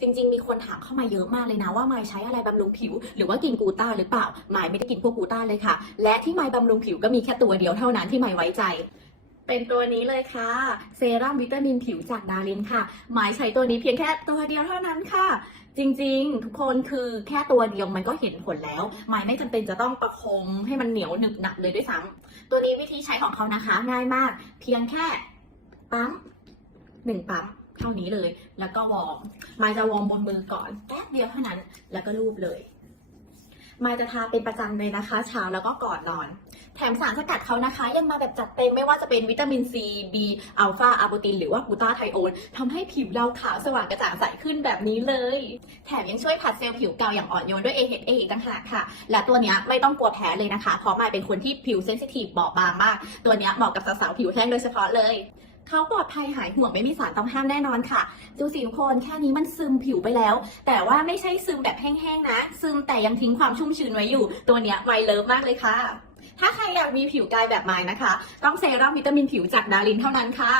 จริง ๆ มีคนถามเข้ามาเยอะมากเลยนะว่าไมาใช้อะไรบำรุงผิว หรือว่ากินกูต้าหรือเปล่าไมาไม่ได้กินพวกกูต้าเลยค่ะ และที่ไมายบำรุงผิวก็มีแค่ตัวเดียวเท่านั้นที่ไมายไว้ใจเป็นตัวนี้เลยค่ะ เซรั่มวิตามินผิวจากดารินค่ะไมายใช้ตัวนี้เพียงแค่ตัวเดียวเท่านั้นค่ะ จริงๆ ทุกคนคือแค่ตัวเดียวมันก็เห็นผลแล้วไมายไม่จำเป็นจะต้องประคมให้มันเหนียวหนึบหนักเลยด้วยซ้ำตัวนี้วิธีใช้ของเขานะคะ ง่ายมาก เพียงแค่ปั๊มหนึ่งปั๊ม เท่านี้เลย แล้วก็วอร์มมายจะวอร์มบนมือก่อนแป๊บเดียวเท่านั้น แล้วก็รูปเลย มายจะทาเป็นประจำเลยนะคะเช้าแล้วก็ก่อนนอน แถมสารสกัดเขานะคะ ยังมาแบบจัดเต็มไม่ว่าจะเป็นวิตามินซี B อัลฟาอาร์บูตินหรือว่ากูตาไทโอนทำให้ผิวเราขาวสว่างกระจ่างใสขึ้นแบบนี้เลย แถมยังช่วยผัดเซลล์ผิวเก่าอย่างอ่อนโยนด้วย AHA อีกต่างหากค่ะ และตัวนี้ไม่ต้องกลัวแพ้เลยนะคะ เพราะมายเป็นคนที่ผิวเซนซิทีฟบอบบางมาก ตัวนี้เหมาะกับสาวๆผิวแห้งโดยเฉพาะเลย เขาปลอดภัยหายห่วงไม่มีสารต้องห้ามแน่นอนค่ะ ดูสิทุกคนแค่นี้มันซึมผิวไปแล้ว แต่ว่าไม่ใช่ซึมแบบแห้งๆนะ ซึมแต่ยังทิ้งความชุ่มชื้นไว้อยู่ ตัวเนี้ยไวเลิฟมากเลยค่ะ ถ้าใครอยากมีผิวกายแบบไม้นะคะ ต้องเซรั่มวิตามินผิวจากดารินเท่านั้นค่ะ